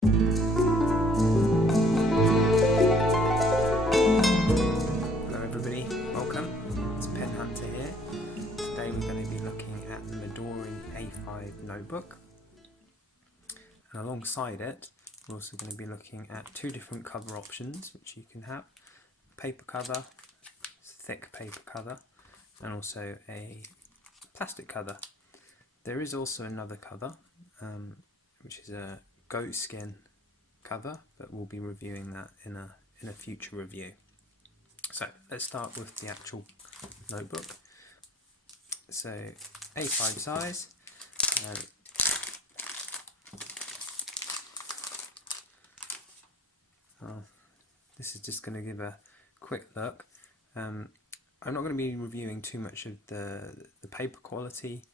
Hello everybody, welcome. It's Pen Hunter here. Today we're going to be looking at the Midori A5 Notebook. And alongside it, we're also going to be looking at two different cover options which you can have. Paper cover, thick paper cover, and also a plastic cover. There is also another cover, which is a goat skin cover, but we'll be reviewing that in a future review. So let's start with the actual notebook. So A5 size. This is just going to give a quick look. I'm not going to be reviewing too much of the paper quality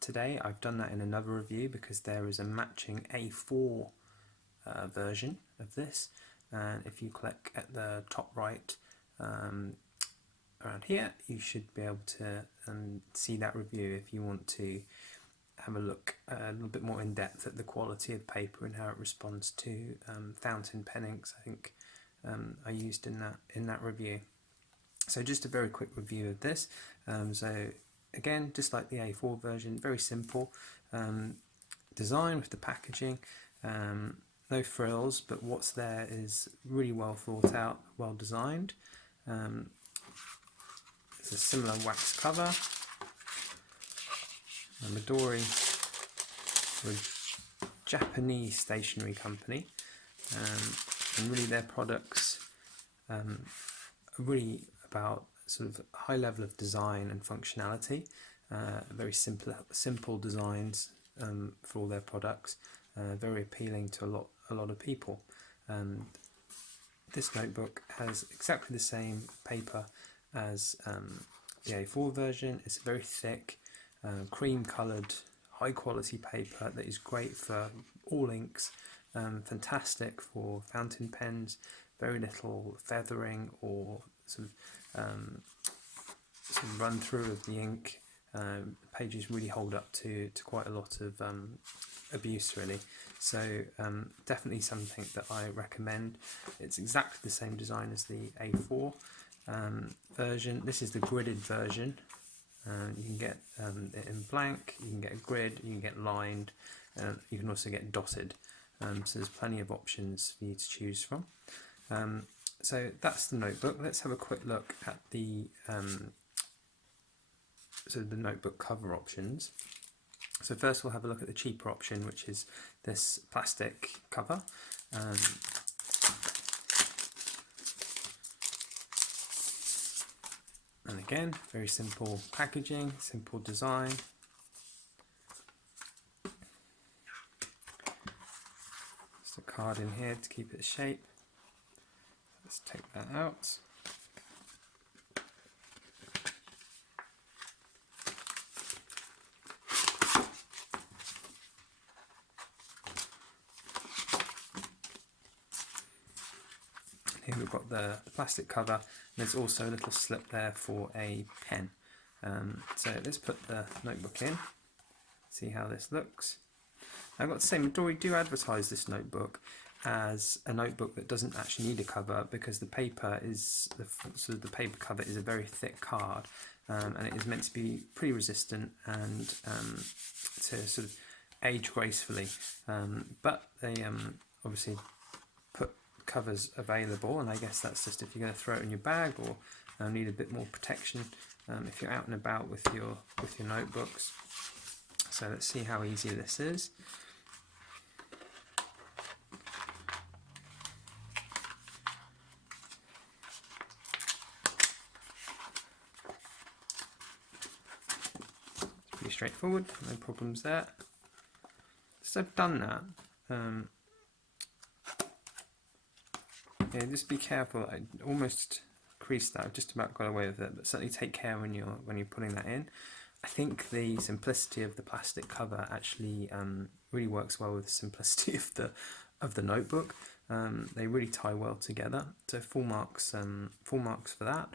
today. I've done that in another review because there is a matching A4 version of this, and if you click at the top right around here, you should be able to see that review if you want to have a look a little bit more in depth at the quality of paper and how it responds to fountain pen inks. I think I used in that review. So just a very quick review of this. So again, just like the A4 version, very simple design with the packaging. No frills, but what's there is really well thought out, well designed. It's a similar wax cover. Midori, a Japanese stationery company, and really their products are really about sort of high level of design and functionality. Very simple designs for all their products, very appealing to a lot of people. This notebook has exactly the same paper as the A4 version. It's very thick, cream coloured, high quality paper that is great for all inks, fantastic for fountain pens, very little feathering or sort of run through of the ink. Pages really hold up to quite a lot of abuse really, so definitely something that I recommend. It's exactly the same design as the A4 version. This is the gridded version. You can get it in blank, you can get a grid, you can get lined, you can also get dotted, so there's plenty of options for you to choose from. So that's the notebook. Let's have a quick look at the the notebook cover options. So first we'll have a look at the cheaper option, which is this plastic cover. And again, very simple packaging, simple design. Just a card in here to keep it shape. Let's take that out. Here we've got the plastic cover. There's also a little slip there for a pen. So let's put the notebook in, see how this looks. I've got to say, Midori do advertise this notebook as a notebook that doesn't actually need a cover, because the paper is the paper cover is a very thick card, and it is meant to be pretty resistant and to sort of age gracefully. But they obviously put covers available, and I guess that's just if you're going to throw it in your bag or need a bit more protection if you're out and about with your notebooks. So let's see how easy this is. Pretty straightforward, no problems there. So I've done that. Yeah, just be careful. I almost creased that. I've just about got away with it, but certainly take care when you're putting that in. I think the simplicity of the plastic cover actually really works well with the simplicity of the notebook. They really tie well together. So full marks for that.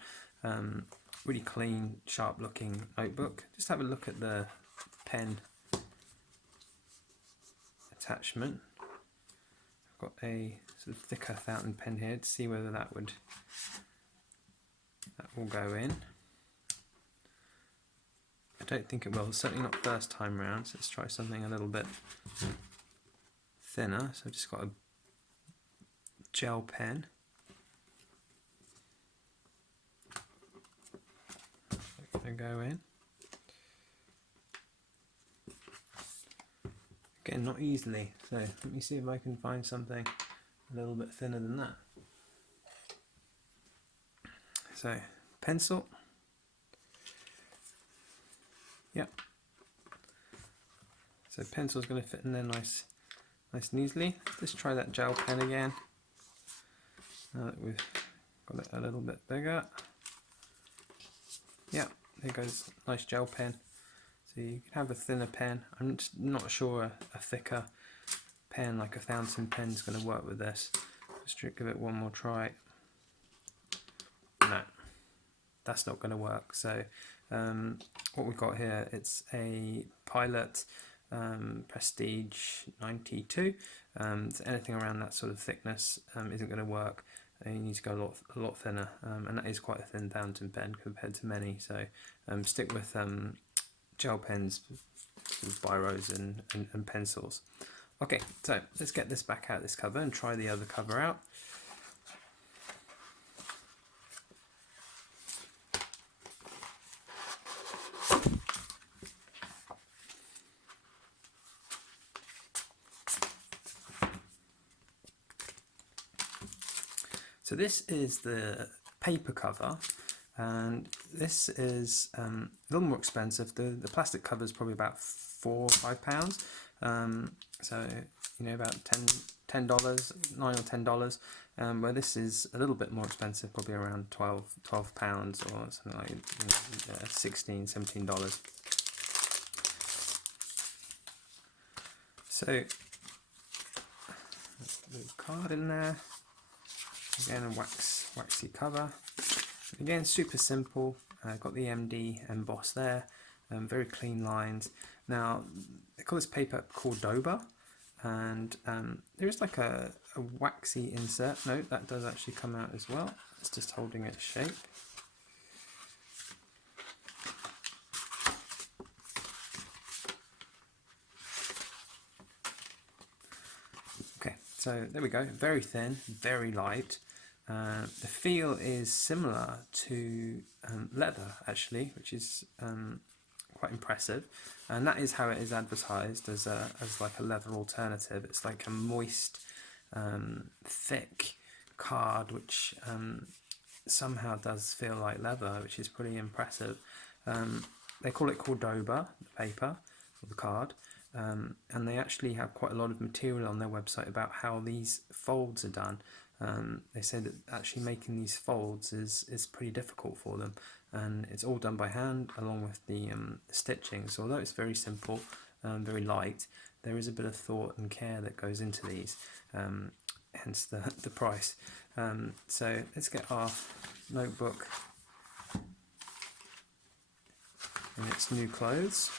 Really clean, sharp looking notebook. Just have a look at the pen attachment. a sort of thicker fountain pen here to see whether that will go in. I don't think it will, certainly not first time round, so let's try something a little bit thinner. So I've just got a gel pen. That's going to go in. Again, not easily, so let me see if I can find something a little bit thinner than that. So, pencil. Yep. So pencil's going to fit in there nice and easily. Let's try that gel pen again. Now that we've got it a little bit bigger. Yep, there goes nice gel pen. So you can have a thinner pen. I'm just not sure a thicker pen like a fountain pen is going to work with this. Just give it one more try. No, that's not going to work. So what we've got here, it's a Pilot Prestige 92. So anything around that sort of thickness isn't going to work. You need to go a lot thinner, and that is quite a thin fountain pen compared to many. So stick with gel pens, biros and pencils. Okay, so let's get this back out of this cover and try the other cover out. So this is the paper cover, and this is a little more expensive. The plastic cover is probably about £4 or £5. So you know, about $10, $9 or $10. Where this is a little bit more expensive, probably around £12 or something like $16, $17. So the card in there. Again, a waxy cover. Again, super simple. Got the MD embossed there. Very clean lines. Now, they call this paper Cordoba, and there is like a waxy insert. No, that does actually come out as well. It's just holding its shape. Okay, so there we go. Very thin, very light. The feel is similar to leather, actually, which is quite impressive, and that is how it is advertised, as like a leather alternative. It's like a moist, thick card, which somehow does feel like leather, which is pretty impressive. They call it Cordoba, the paper or the card, and they actually have quite a lot of material on their website about how these folds are done. They say that actually making these folds is pretty difficult for them, and it's all done by hand along with the stitching. So although it's very simple, very light, there is a bit of thought and care that goes into these, hence the price. So let's get our notebook in its new clothes.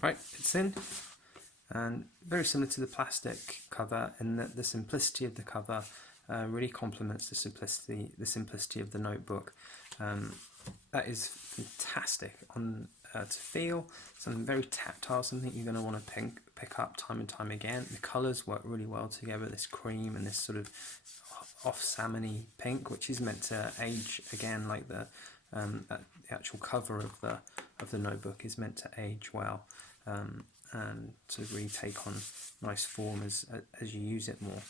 Right, it's in, and very similar to the plastic cover in that the simplicity of the cover really complements the simplicity of the notebook. That is fantastic on to feel, something very tactile, something you're going to want to pick up time and time again. The colours work really well together, this cream and this sort of off salmony pink, which is meant to age again, like the actual cover of the notebook is meant to age well, and to really take on nice form as you use it more.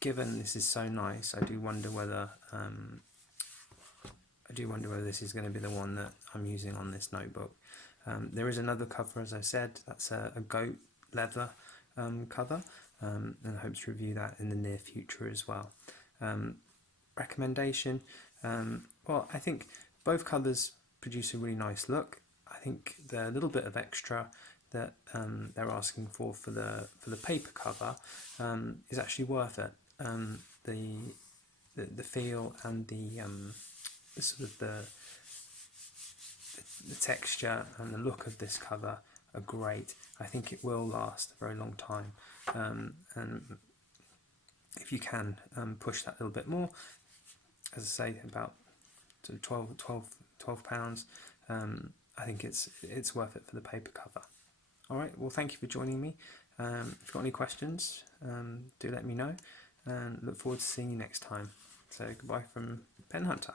Given this is so nice, I do wonder whether this is going to be the one that I'm using on this notebook. There is another cover, as I said, that's a goat leather cover, and I hope to review that in the near future as well. Recommendation, well, I think both colours produce a really nice look. I think the little bit of extra that they're asking for the paper cover is actually worth it. The feel and the sort of the texture and the look of this cover are great. I think it will last a very long time, and if you can push that a little bit more, as I say, about sort of 12 pounds, I think it's worth it for the paper cover. Alright, well, thank you for joining me. If you've got any questions, do let me know, and look forward to seeing you next time. So goodbye from Pen Hunter.